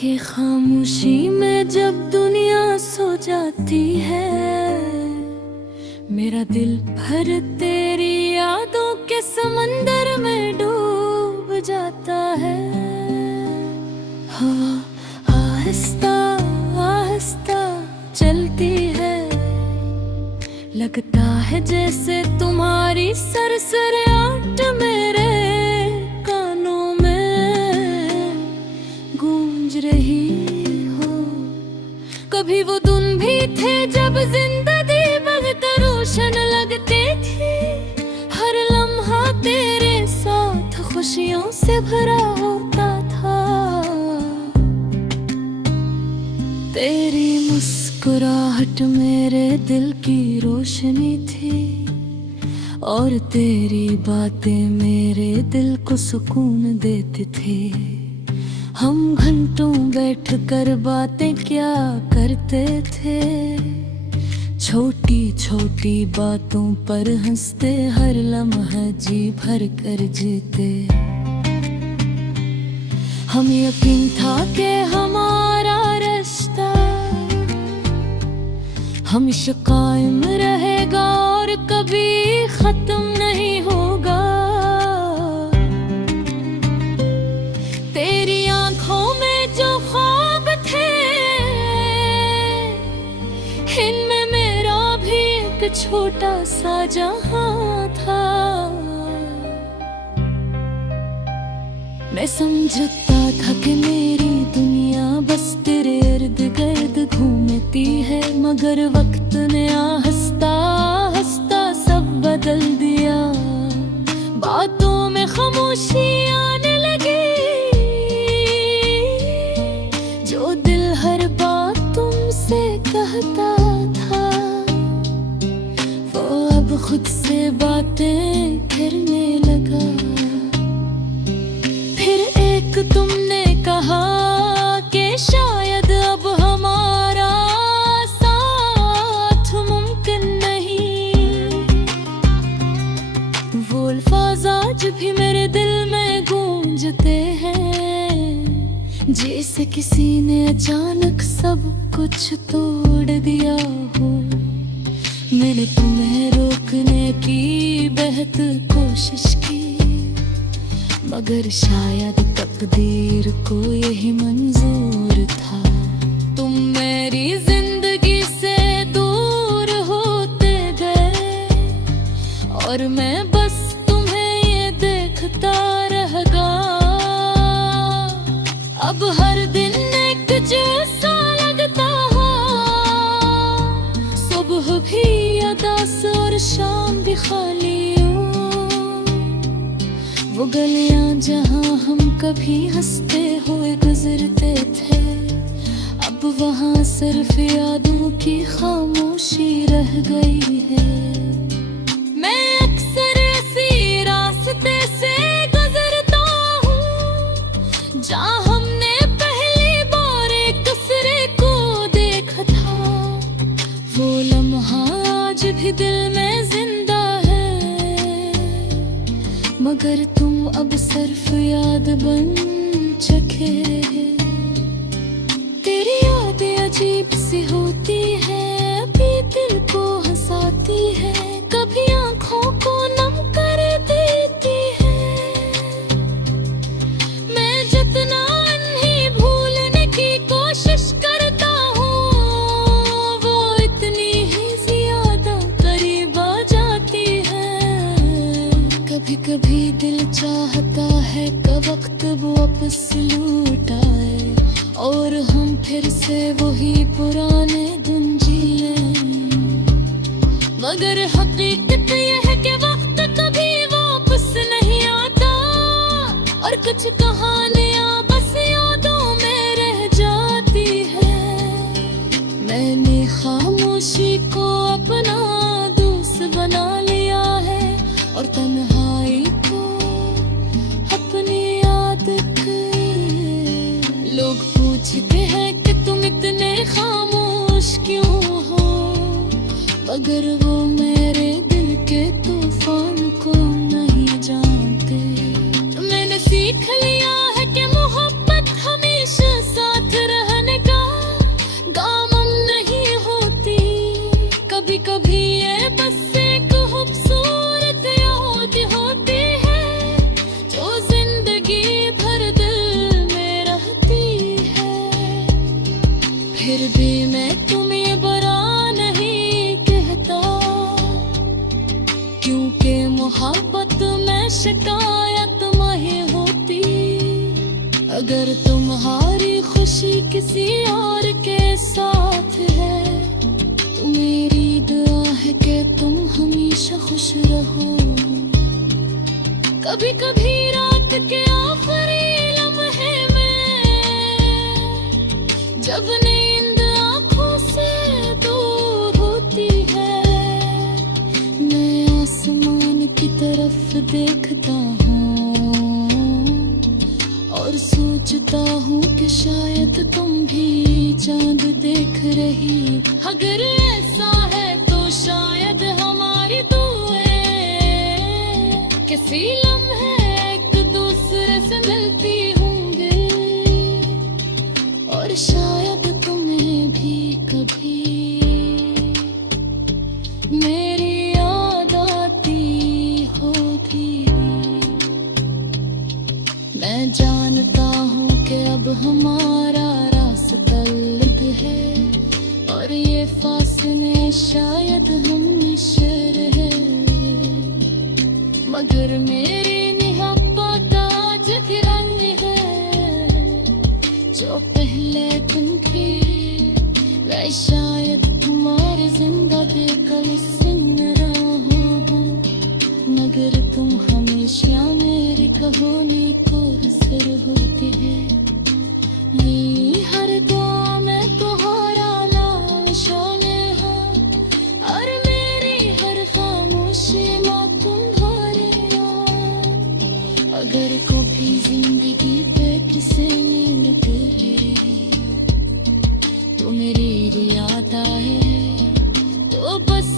के खामोशी में जब दुनिया सो जाती है, मेरा दिल भर तेरी यादों के समंदर में डूब जाता है। हवा आहिस्ता आहिस्ता चलती है, लगता है जैसे तुम्हारी सरसराहट मेरे कानों में गूंज रही हो। कभी वो दिन भी थे जब जिंदगी बहुत रोशन लगती थी, हर लम्हा तेरे साथ खुशियों से भरा होता था। तेरी मुस्कुराहट मेरे दिल की रोशनी थी, और तेरी बातें मेरे दिल को सुकून देती थी। हम घंटों बैठकर बातें क्या करते थे, छोटी छोटी बातों पर हंसते, हर लम्हा जी भर कर जीते। हम यकीन था कि हमारा रिश्ता हमेशा कायम रहेगा और कभी खत्म नहीं होगा। तेरी आंखों में जो ख्वाब थे, इनमें मेरा भी एक छोटा सा जहां था। मैं समझता था कि मेरी दुनिया बस तेरे इर्द गिर्द घूमती है, मगर वक्त ने आहिस्ता आहिस्ता सब बदल दिया। बातों में खामोशी आने लगी, जो दिल हर बात तुमसे कहता था, वो अब खुद से बातें करने लगा। फिर एक तुमने कहा कि शायद अब हमारा साथ मुमकिन नहीं। वो अल्फाज आज भी मेरे दिल में गूंजते हैं, जैसे किसी ने अचानक सब कुछ तोड़ दिया हो। मैंने तुम्हें रोकने की बेहद कोशिश की, मगर शायद तकदीर को यही मंजूर था। तुम मेरी जिंदगी से दूर होते गए, और मैं बस तुम्हें ये देखता रह गया। अब हर दिन एक जैसा लगता है, सुबह भी उदास और शाम भी खाली। वो गलियां जहां हम कभी हंसते हुए गुजरते थे, अब वहां सिर्फ यादों की खामोशी रह गई है। मैं अक्सर ऐसी रास्ते से गुजरता हूँ जहां हमने पहली बार एक दूसरे को देखा था। वो लम्हा आज भी दिल में जिंदा है, मगर तुम अब सिर्फ याद बन चुके। तेरी यादें अजीब सी होती है, अभी दिल को हंसाती है, कभी आंखों को नम कर देती है। मैं जितना नहीं भूलने की कोशिश करता हूँ, वो इतनी ही ज्यादा करीब आ जाती है। कभी कभी दिल चाहता है कि वक्त वापस लौट आए, और हम फिर से वही पुराने दिन जिए। मगर हकीकत यह है कि वक्त कभी वापस नहीं आता, और कुछ कहानियां बस यादों में रह जाती है। मैंने खामोशी को अपना दोस्त बना लिया है, और तन्हाई को अपनी आदत। लोग पूछते हैं कि तुम इतने खामोश क्यों हो, मगर वो मेरे दिल के तूफान को नहीं जानते। मैंने सीख लिया है कि मोहब्बत हमेशा साथ कभी ये बस एक खूबसूरत याद होती है जो जिंदगी भर दिल में रहती है। फिर भी मैं तुम्हें बुरा नहीं कहता, क्योंकि मोहब्बत में शिकायत नहीं होती। अगर तुम्हारी खुशी किसी और के साथ है तो मेरी दुआ है कि तुम हमेशा खुश रहो। कभी कभी रात के आखिरी लम्हे में जब नींद आंखों से दूर होती है, मैं आसमान की तरफ देखता हूँ और सोचता हूँ कि शायद तुम भी चांद देख रही। अगर ऐसा है तो शायद हमारी दुआएं किसी लम्हे एक दूसरे से मिलती होंगे, और शायद तुम्हें भी कभी मेरी याद आती होगी। मैं जानता हूँ कि अब हमारा रास्ता अलग है और ये फासले शायद हमेशा रहे, मगर मेरी मोहब्बत आज की रंग है जो पहले दिन की। मैं शायद तुम्हारी जिंदगी कल सुन रहा हूँ, मगर तुम हमेशा मेरी कहानी को असर होती है। मेरी हर दुआ में तुम्हारा नाम शामिल है और मेरी हर खामोशी में तुम्हारी याद। अगर कभी जिंदगी पे किसी मिलते तो मेरी याद आए तो बस